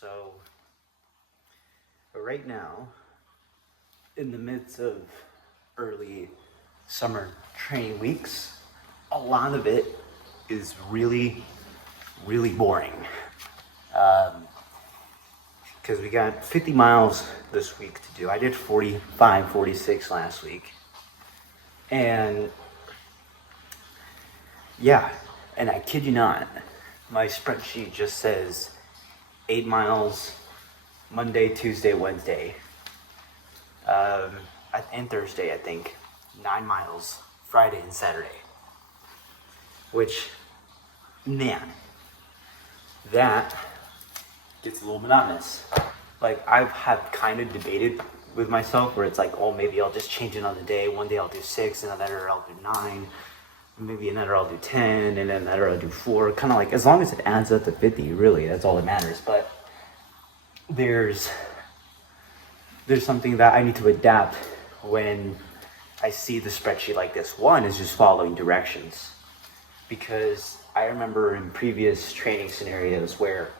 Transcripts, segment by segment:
So, right now, in the midst of early summer training weeks, a lot of it is really, really boring. Because we got 50 miles this week to do. I did 45, 46 last week. And yeah, and I kid you not, my spreadsheet just says 8 miles Monday, Tuesday, Wednesday, and Thursday, I think. 9 miles Friday and Saturday. Which, man, that gets a little monotonous. Like, I've had kind of debated with myself where it's like, oh, maybe I'll just change it on the day. One day I'll do 6, another I'll do 9, maybe another I'll do 10, and then another I'll do 4. Kind of like, as long as it adds up to 50, really, that's all that matters. But there's something that I need to adapt when I see the spreadsheet like this. One is just following directions. Because I remember in previous training scenarios where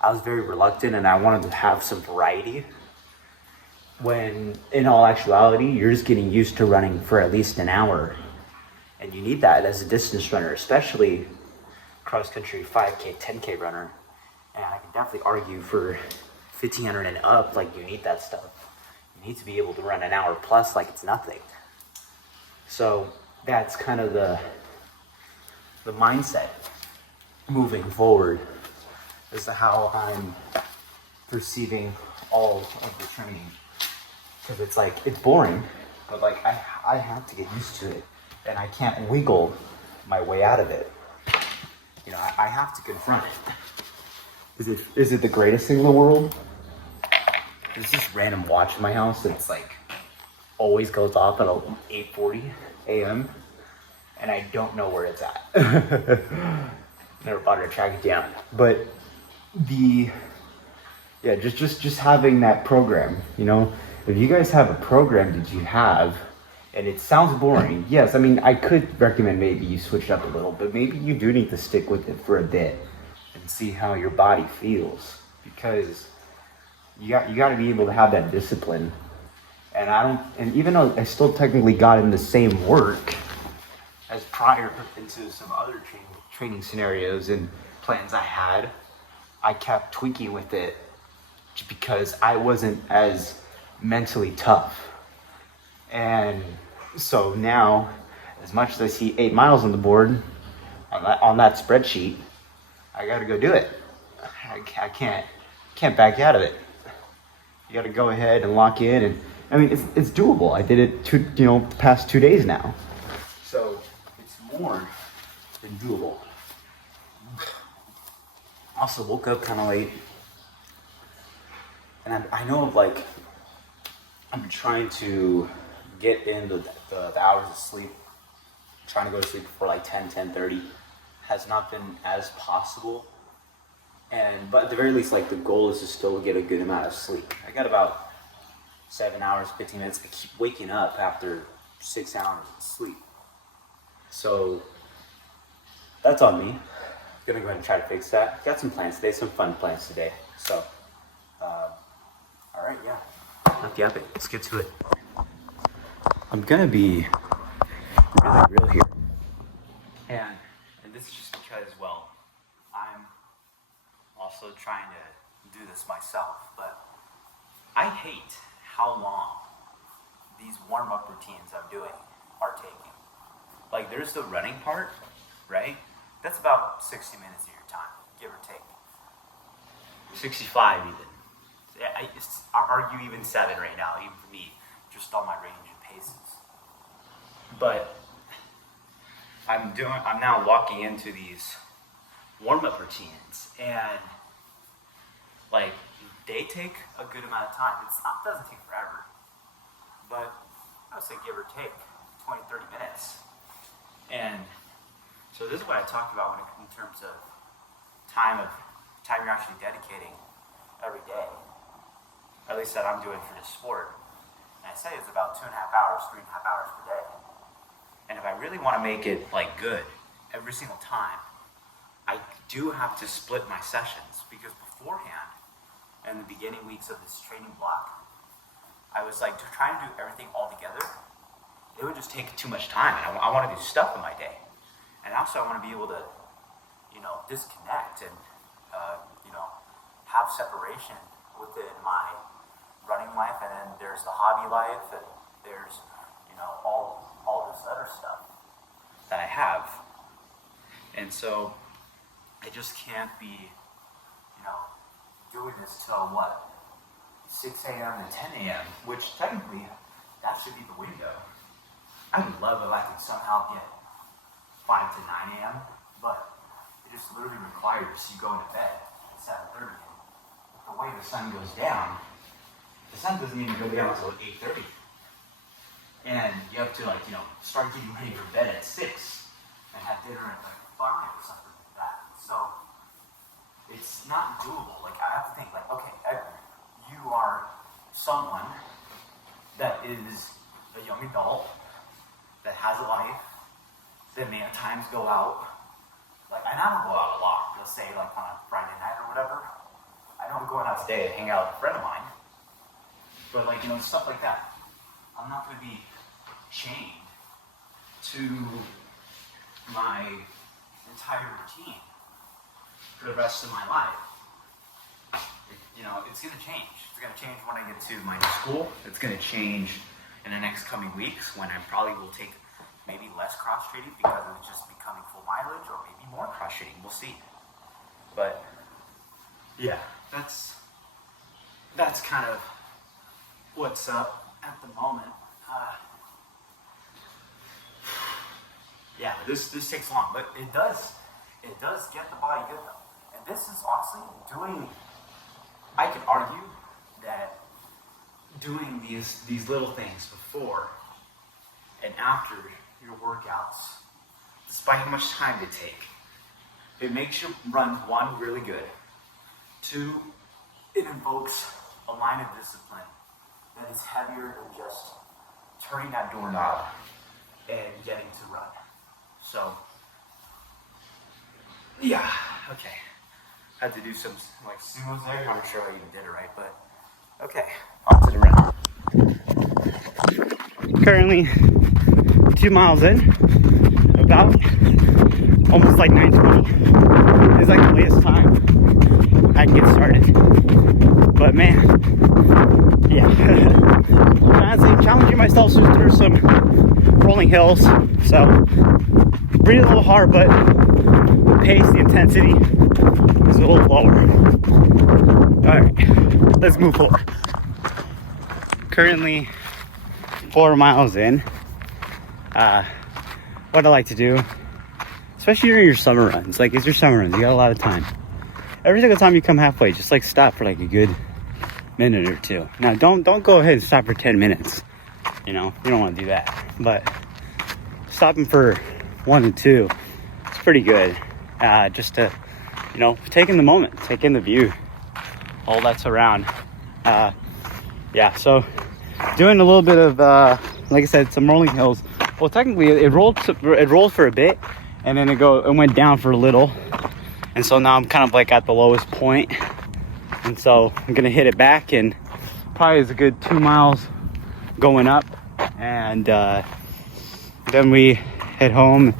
I was very reluctant and I wanted to have some variety, when in all actuality, you're just getting used to running for at least an hour. And you need that as a distance runner, especially cross-country 5K, 10K runner. And I can definitely argue for 1500 and up, like, you need that stuff. You need to be able to run an hour plus like it's nothing. So that's kind of the mindset moving forward as to how I'm perceiving all of the training. Because it's like, it's boring, but like I have to get used to it, and I can't wiggle my way out of it. You know, I have to confront it. Is it the greatest thing in the world? There's this random watch in my house that's like always goes off at 8:40 a.m. and I don't know where it's at. Never bothered to track it down. But just having that program, you know, if you guys have a program that you have and it sounds boring, yes, I mean, I could recommend maybe you switch it up a little, but maybe you do need to stick with it for a bit and see how your body feels, because you got to be able to have that discipline. And even though I still technically got in the same work as prior into some other training scenarios and plans I had, I kept tweaking with it because I wasn't as mentally tough. And so now, as much as I see 8 miles on the board, on that spreadsheet, I gotta go do it. I can't back out of it. You gotta go ahead and lock in, and I mean, it's doable. I did it the past 2 days now. So it's more than doable. Also woke up kind of late, and I know of, like, I'm trying to get in the hours of sleep. I'm trying to go to sleep before like 10:30. Has not been as possible. But at the very least, like, the goal is to still get a good amount of sleep. I got about 7 hours, 15 minutes. I keep waking up after 6 hours of sleep. So that's on me. I'm gonna go ahead and try to fix that. Got some plans today, some fun plans today. So, all right, yeah. Not yapping. Let's get to it. I'm gonna be really real here, and this is just because, well, I'm also trying to do this myself, but I hate how long these warm-up routines I'm doing are taking. Like, there's the running part, right? That's about 60 minutes of your time, give or take. 65 even. I argue even 7 right now, even for me, just on my range of paces. But I'm now walking into these warm-up routines, and like, they take a good amount of time. It doesn't take forever, but I would say give or take 20, 30 minutes. And so this is what I talked about in terms of time you're actually dedicating every day, at least that I'm doing for this sport. And I say it's about 2.5 hours, 3.5 hours per day. And if I really want to make it like good every single time, I do have to split my sessions, because beforehand in the beginning weeks of this training block, I was like trying to do everything all together. It would just take too much time, and I want to do stuff in my day. And also I want to be able to, disconnect and, have separation within my running life, and then there's the hobby life, and there's, all this other stuff that I have. And so I just can't be, doing this till 6 a.m. to 10 a.m., which technically that should be the window. I would love if I could somehow get 5 to 9 a.m., but it just literally requires you going to bed at 7:30. The way the sun goes down, the sun doesn't even go down until 8:30. And you have to start getting ready for bed at 6 and have dinner at 5 or something like that. So it's not doable. I have to think okay, you are someone that is a young adult that has a life, that may at times go out. And I don't go out a lot, let's say on a Friday night or whatever. I know I'm going out today to hang out with a friend of mine. But stuff like that. I'm not going to be chained to my entire routine for the rest of my life. It's going to change. It's going to change when I get to my new school. It's going to change in the next coming weeks when I probably will take maybe less cross training because it's just becoming full mileage, or maybe more cross training. We'll see. But yeah, that's kind of what's up at the moment. Yeah, this takes long, but it does get the body good though. And this is honestly I could argue that doing these little things before and after your workouts, despite how much time they take, it makes your runs, 1, really good. 2, it invokes a line of discipline that is heavier than just turning that doorknob and getting to run. So, yeah, okay. Had to do some sumo there. I'm not sure I even did it right, but okay. On to the run. Currently 2 miles in, about almost 9:20. It's the latest time I can get started. But man, yeah. Challenging myself through some rolling hills. So breathe a little hard, but the pace, the intensity is a little lower. Alright, let's move forward. Currently 4 miles in. What I like to do, especially during your summer runs, it's your summer runs, you got a lot of time. Every single time you come halfway, just stop for a good minute or two. Now don't go ahead and stop for 10 minutes. You don't want to do that. But stopping for 1 and 2 is pretty good. Just to, take in the moment, take in the view, all that's around. Yeah, so doing a little bit of, like I said, some rolling hills. Well, technically, it rolled for a bit, and then it went down for a little, and so now I'm kind of at the lowest point, and so I'm gonna hit it back, and probably is a good 2 miles going up, and then we head home.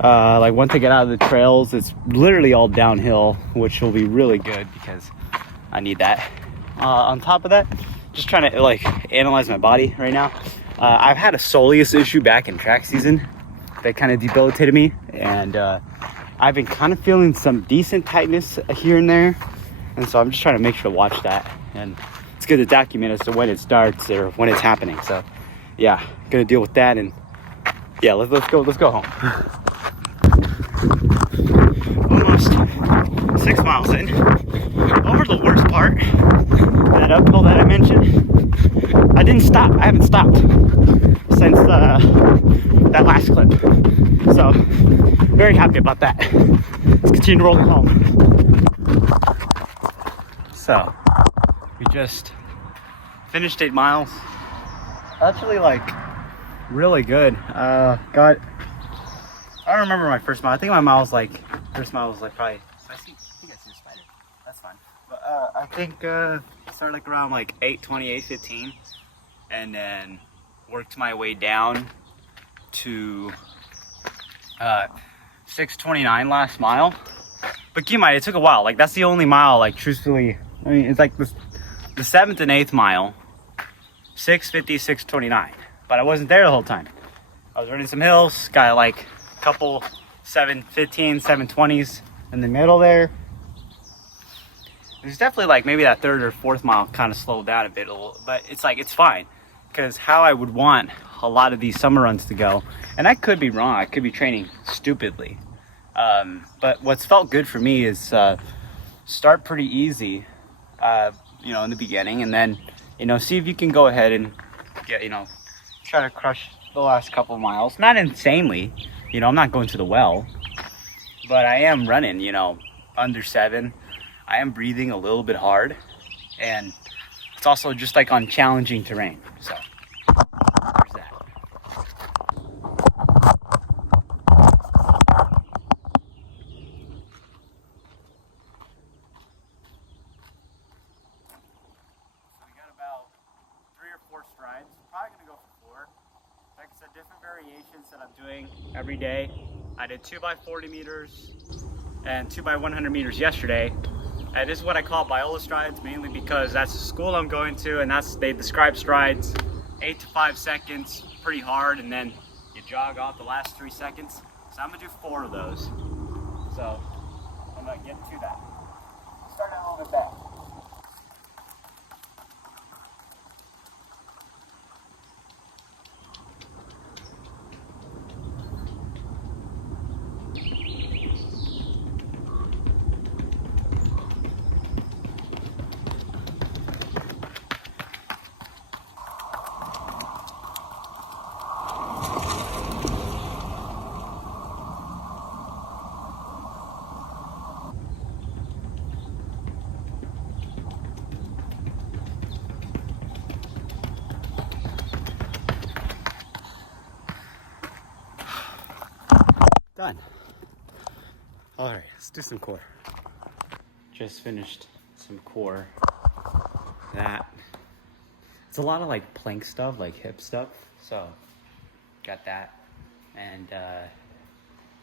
Once I get out of the trails, it's literally all downhill, which will be really good because I need that. On top of that, just trying to analyze my body right now. I've had a soleus issue back in track season that kind of debilitated me, and I've been kind of feeling some decent tightness here and there, and so I'm just trying to make sure to watch that, and it's good to document as to when it starts or when it's happening. So yeah, gonna deal with that, and yeah, let's go home. Almost 6 miles in, over the worst part, that uphill that I mentioned. I didn't stop. I haven't stopped since that last clip. So, very happy about that. Let's continue to roll home. So, we just finished 8 miles. Actually, really good. I don't remember my first mile. I think my mile was first mile was probably, I think I see a spider. That's fine. But I think started like around like 8:20, 8:15, and then worked my way down to 6:29 last mile. But keep in mind, it took a while. Like, that's the only mile, like, truthfully. I mean, it's like the 7th and 8th mile, 6:50, 6:29. But I wasn't there the whole time. I was running some hills, got like a couple 7:15, 7:20s in the middle there. There's definitely like maybe that 3rd or 4th mile kind of slowed down a bit, but it's like, it's fine. Because how I would want a lot of these summer runs to go, and I could be wrong, I could be training stupidly. But what's felt good for me is start pretty easy, you know, in the beginning, and then, you know, see if you can go ahead and get, you know, try to crush the last couple miles. Not insanely, you know, I'm not going to the well, but I am running, you know, under 7. I am breathing a little bit hard, and it's also just like on challenging terrain. So there's that. So we got about 3 or 4 strides. Probably gonna go for 4. Like I said, different variations that I'm doing every day. I did 2 by 40 meters and 2 by 100 meters yesterday. And this is what I call Biola strides, mainly because that's the school I'm going to, and they describe strides 8 to 5 seconds, pretty hard, and then you jog off the last 3 seconds. So I'm gonna do 4 of those. So I'm gonna get to that. Start a little bit back. Done. All right, let's do some core. Just finished some core. It's a lot of like plank stuff, like hip stuff. So got that, and I'm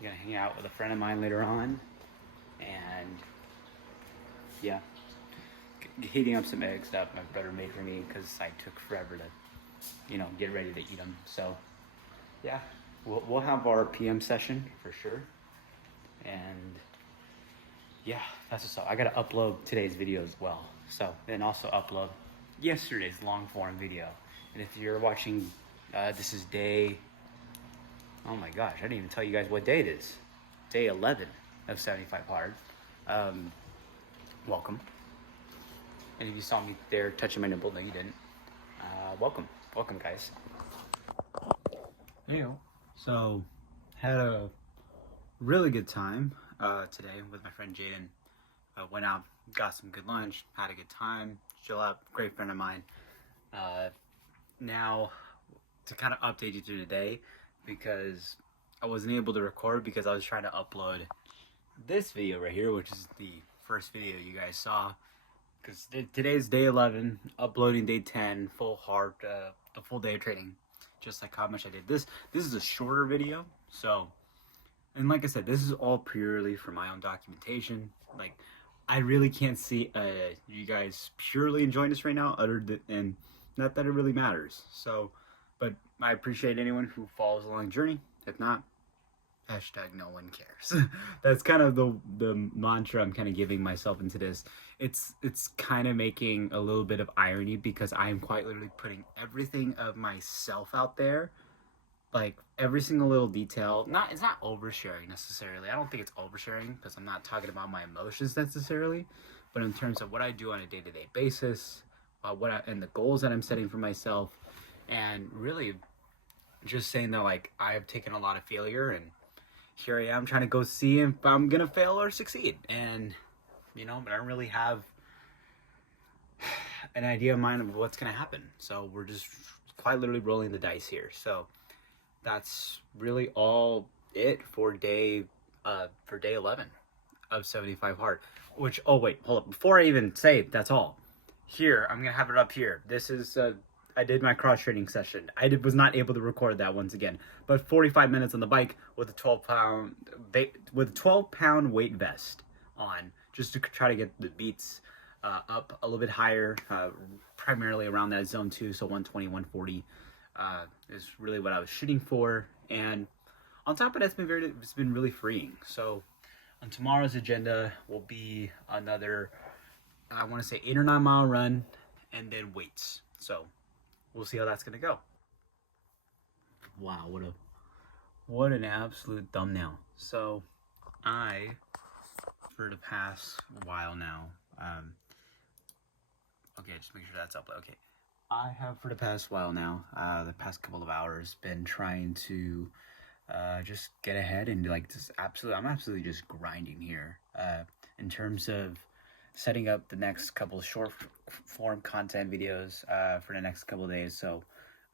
gonna hang out with a friend of mine later on, and yeah, heating up some eggs that my brother made for me because I took forever to, you know, get ready to eat them. So yeah, we'll have our PM session for sure, and yeah, that's what's up. I gotta upload today's video as well, so, and also upload yesterday's long form video. And if you're watching, this is day, oh my gosh, I didn't even tell you guys what day it is. Day 11 of 75 hard. Welcome. And if you saw me there touching my nipple, no you didn't. Welcome guys. Hey, so had a really good time today with my friend Jaden. Went out, got some good lunch, had a good time, chill out, great friend of mine. Now, to kind of update you through the day, because I wasn't able to record because I was trying to upload this video right here, which is the first video you guys saw. Because today's day 11, uploading day 10, full hard, the full day of training, just like how much I did. This is a shorter video, so, and like I said, this is all purely for my own documentation. Like, I really can't see you guys purely enjoying this right now, and not that it really matters. So, but I appreciate anyone who follows along the journey. If not, hashtag no one cares. That's kind of the mantra I'm kind of giving myself into this. It's kind of making a little bit of irony because I am quite literally putting everything of myself out there. Like every single little detail. It's not oversharing necessarily. I don't think it's oversharing because I'm not talking about my emotions necessarily, but in terms of what I do on a day-to-day basis, and the goals that I'm setting for myself, and really just saying that like I have taken a lot of failure, and here I am trying to go see if I'm gonna fail or succeed. And you know, but I don't really have an idea in mind of what's gonna happen. So we're just quite literally rolling the dice here. So that's really all it for day 11. of 75 hard, which, oh wait, hold up, before I even say that's all, here, I'm gonna have it up here. This is, I did my cross training session. Was not able to record that once again, but 45 minutes on the bike with a 12-pound weight vest on, just to try to get the beats up a little bit higher, primarily around that zone 2, so 120, 140 is really what I was shooting for. And on top of that, it's been really freeing. So on tomorrow's agenda will be another, I want to say 8 or 9 mile run, and then weights. So we'll see how that's gonna go. Wow, what an absolute thumbnail. So I, for the past while now, okay, just make sure that's up. Okay, I have for the past while now, the past couple of hours, been trying to just get ahead and like I'm absolutely just grinding here in terms of setting up the next couple of short form content videos for the next couple of days. So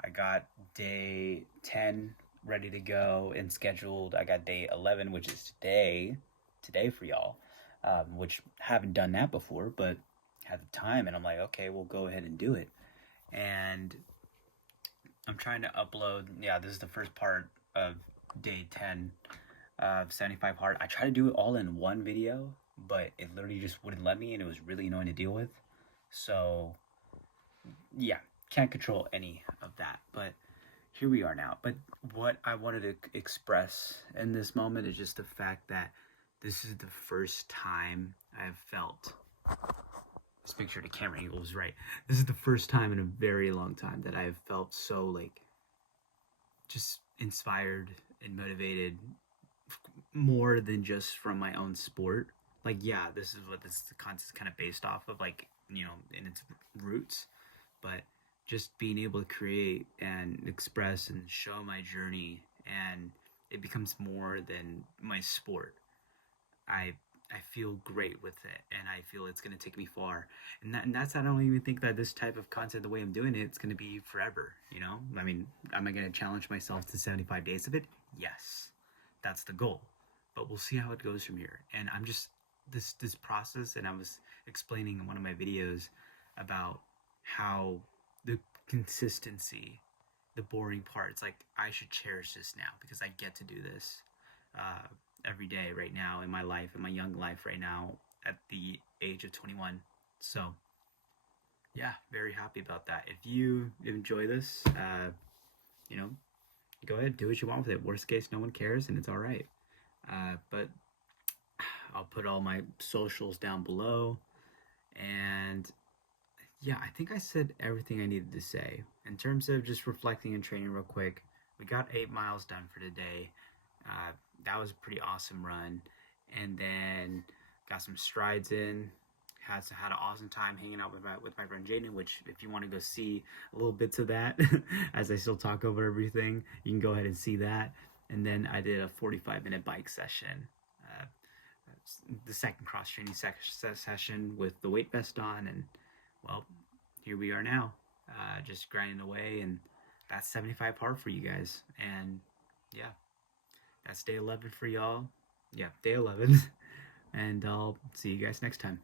I got day 10 ready to go and scheduled. I got day 11, which is today for y'all, which haven't done that before, but had the time, and I'm like, okay, we'll go ahead and do it. And I'm trying to upload, yeah, this is the first part of day 10 of 75 hard. I tried to do it all in one video, but it literally just wouldn't let me, and it was really annoying to deal with. So yeah, can't control any of that, but here we are now. But what I wanted to express in this moment is just the fact that this is the first time I've felt, let's make sure the camera angle is right. This is the first time in a very long time that I've felt so like just inspired and motivated more than just from my own sport. Like, yeah, this is what the content's kind of based off of, like, you know, in its roots, but just being able to create and express and show my journey, and it becomes more than my sport. I feel great with it, and I feel it's going to take me far. And that's, I don't even think that this type of content, the way I'm doing it, it's going to be forever, you know? I mean, am I going to challenge myself to 75 days of it? Yes, that's the goal. But we'll see how it goes from here. And I'm just, this process, and I was explaining in one of my videos about how the consistency, the boring parts, like, I should cherish this now because I get to do this every day right now in my life, in my young life right now at the age of 21. So yeah, very happy about that. If you enjoy this, you know, go ahead, do what you want with it. Worst case, no one cares, and it's all right. But I'll put all my socials down below, and yeah, I think I said everything I needed to say in terms of just reflecting and training real quick. We got 8 miles done for today. That was a pretty awesome run, and then got some strides in. Had an awesome time hanging out with my friend Jaden, which if you want to go see a little bits of that as I still talk over everything, you can go ahead and see that. And then I did a 45-minute bike session, the second cross training session with the weight vest on, and well, here we are now, just grinding away, and that's 75 hard for you guys. And yeah, that's day 11 for y'all. Yeah, day 11. And I'll see you guys next time.